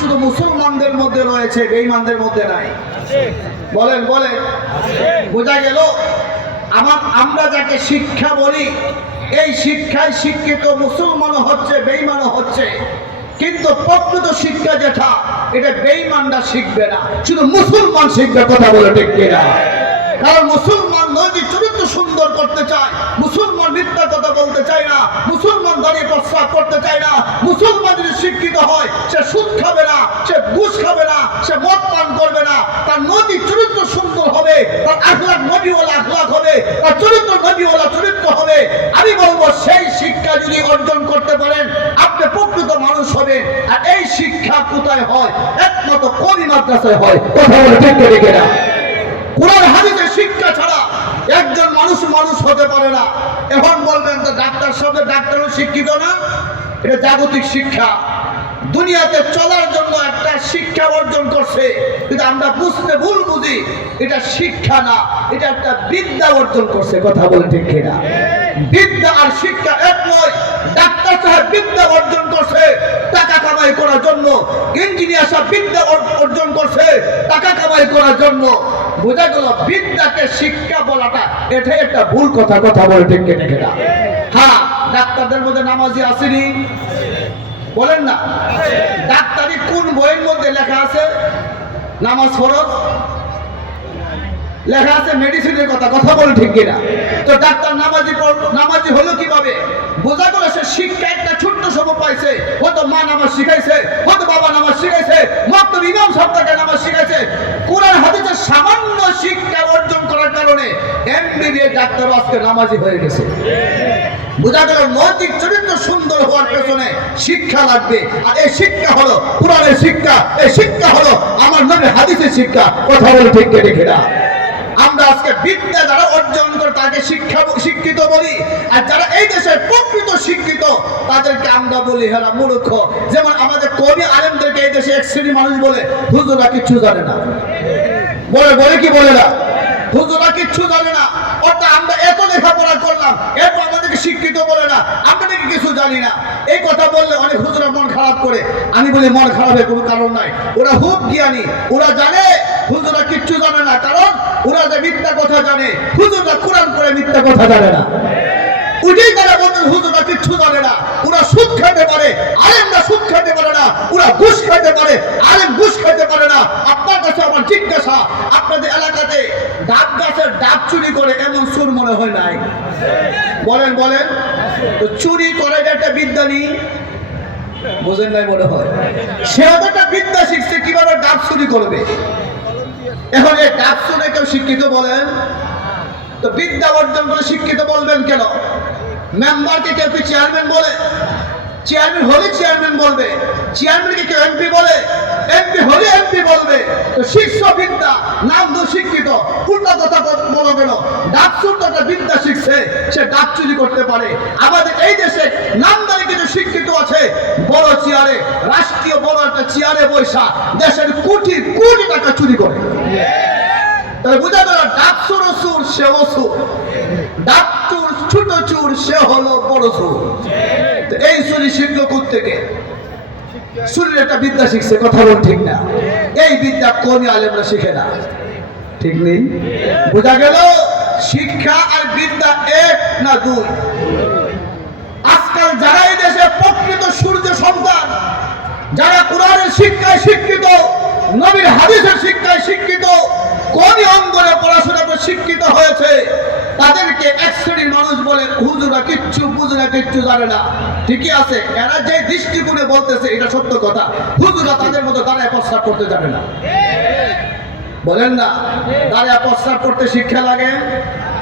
শুধু মুসলমানদের মধ্যে রয়েছে, বেঈমানদের মধ্যে নাই। বলেন বলেন, বোঝা গেল? আমরা যাকে শিক্ষা বলি, এই শিক্ষায় শিক্ষিত মুসলমানও হচ্ছে, বেঈমানও হচ্ছে। কিন্তু প্রকৃত শিক্ষা যেটা, এটা বেঈমানরা শিখবে না, শুধু মুসলমান শিখবে। কথা বলে ঠিক কিনা? কারণ মুসলমান নৈতিক চরিত্র সুন্দর করতে চায়, মুসলমান মিথ্যা কথা বলতে চায় না, মুসলমান দাঁড়িয়ে প্রস্তাব করতে চায় না। মুসলমান যদি শিক্ষিত হয়, সে সুদ খাবে না, সে ঘুষ খাবে না, সে মদ পান করবে না। তার নৈতিক চরিত্র সুন্দর হবে, তার আখলাক নবীওয়ালা আখলাক হবে, তার চরিত্র নবীওয়ালা চরিত্র হবে। আমি বলবো সেই শিক্ষা যদি অর্জন করতে পারেন, আপনি প্রকৃত মানুষ হবেন। আর এই শিক্ষা কোথায় হয়? একমাত্র কওমি মাদ্রাসায় হয়। কথা বলে ঠিক কিনা? কোরআন হাদিসের শিক্ষা ছাড়া একজন মানুষ মানুষ হতে পারে না। এখন বলবেন তো ডাক্তার শব্দে ডাক্তারও শিক্ষিত না? এটা জাগতিক শিক্ষা, দুনিয়াতে চলার জন্য একটা শিক্ষা অর্জন করছে, কিন্তু আমরা বুঝতে ভুল বুঝি এটা শিক্ষা না, এটা একটা বিদ্যা অর্জন করছে। কথা বলে ঠিক কিনা? বিদ্যা আর শিক্ষা এক নয়। ডাক্তার সাহেব বিদ্যা অর্জন করছে টাকা কামাই করার জন্য, ইঞ্জিনিয়ার সাহেব বিদ্যা অর্জন করছে টাকা কামাই করার জন্য। বোঝা গেল? বিদ্যাকে শিক্ষা বলাটা এটাই একটা ভুল কথা। কথা বলে ঠিক কিনা? হ্যাঁ, ডাক্তারদের মধ্যে নামাজি আসেনি? বলেন না? ডাক্তারি কোন বইয়ের মধ্যে লেখা আছে নামাজ ফরজ? লেখা আছে মেডিসিনের কথা। কথা বলে ঠিক কিনা? তো ডাক্তার নামাজি হলো কিভাবে? বোঝা গেল সে শিক্ষা একটা ছোট্ট সময় পাইছে, হয়তো মা নামাজ শিখাইছে, হয়তো বাবা নামাজ শিখাইছে, মক্তব ইমাম সাহেব তাকে নামাজ শিখাইছে। কোরআন হাদিসের সামান্য শিক্ষা অর্জন করার কারণে এমবিবিএস ডাক্তার আজকে নামাজি হয়ে গেছে। বোঝা গেল নৈতিক চরিত্র সুন্দর হওয়ার পেছনে শিক্ষা লাগবে। আর এই শিক্ষা হলো কোরআনের শিক্ষা, এই শিক্ষা হলো আমার নবীর হাদিসের শিক্ষা। কথা বলে ঠিক কিনা? আমরা আজকে বিদ্যা যারা অর্জন করে তাকে শিক্ষিত বলি, আর যারা এই দেশের প্রকৃত শিক্ষিত তাদেরকে আমরা বলি হেরা মূর্খ। যেমন আমাদের কবি আলেমদেরকে এই দেশে এক শ্রেণী মানুষ বলে হুজুরা কিচ্ছু জানে না। বলে কি বলে না? হুজুরা কিচ্ছু জানে না। অর্থাৎ আমরা এত লেখাপড়া করলাম, এরপর আমাদেরকে শিক্ষিত বলে না, আমরা নাকি কিছু জানি না। এই কথা বললে অনেক হুজুরা মন খারাপ করে। আমি বলি মন খারাপের কোনো কারণ নাই। ওরা খুব জ্ঞানী, ওরা জানে হুজুরা কিচ্ছু জানে না, কারণ ওরা যে মিথ্যা কথা জানে। হুজুরা কোরআন করে মিথ্যা কথা জানে না। ওইটাই তারা বলতেন হুজুরা কিচ্ছু জানে না। ওরা সুদ খাইতে পারে, আলেমরা সুদ খাইতে পারে না। ওরা ঘুষ খাইতে পারে, আলেম ঘুষ খাইতে পারে না। আপনার কাছে আমার জিজ্ঞাসা, আপনাদের এলাকাতে ডাব গাছের ডাব চুরি করে এমন সুর মনে হয় নাই? বলেন বলেন, তো চুরি করে একটা বিদ্যা নেই? বোঝেন নাই মনে হয়? সে একটা বিদ্যা শিখছে কিভাবে ডাব চুরি করবে। এখন এই ডাব চুরি কেউ শিক্ষিত বলেন? তো বিদ্যা অর্জন করে শিক্ষিত বলবেন কেন? মেম্বারকে কেউ কি চেয়ারম্যান বলে? চেয়ারম্যান হলে চেয়ারম্যান বলবে। চেয়ারম্যানকে কেউ এমপি বলে? এমপি হলে এমপি বলবে। তো শিষ্য বিদ্যা নাম তো শিক্ষিত, উল্টা কথা বলো কেন? ডাক চুরি একটা বিদ্যা শিখছে, সে ডাক চুরি করতে পারে। আমাদের এই দেশে নামদারি কিছু শিক্ষিত আছে, বড় চেয়ারে, রাষ্ট্রীয় বড় একটা চেয়ারে বৈশা দেশের কোটি কোটি টাকা চুরি করে। তাহলে বোঝা গেল ডাক চোর চোর সেও চোর, ডাক চোর ছোট চোর সে হলো বড় চোর। এই চুরি শিখলো কোত্থেকে? চুরির একটা বিদ্যা শিখছে। কথা বল ঠিক না? এই বিদ্যা কোন আলেমরা শিখে না। ঠিক নেই? বোঝা গেল শিক্ষা আর বিদ্যা এক না দুই। আজকাল যারা এই দেশে প্রকৃত সূর্য সন্তান, যারা কোরআনের শিক্ষায় শিক্ষিত, নবীর হাদিসের শিক্ষায় শিক্ষিত, কোন অঙ্গনে পড়াশোনা করে শিক্ষিত হয়েছে, তাদেরকে এক শ্রেণীর মানুষ বলে হুজুরা কিচ্ছু বুঝে না, কিচ্ছু জানে না। ঠিকই আছে, এরা যে দৃষ্টিকোণে বলতেছে এটা সত্য কথা। হুজুরা তাদের মতো দাঁড়ায় প্রস্তাব করতে জানে না। বলেন না? দাঁড়ায় প্রস্তাব করতে শিক্ষা লাগে।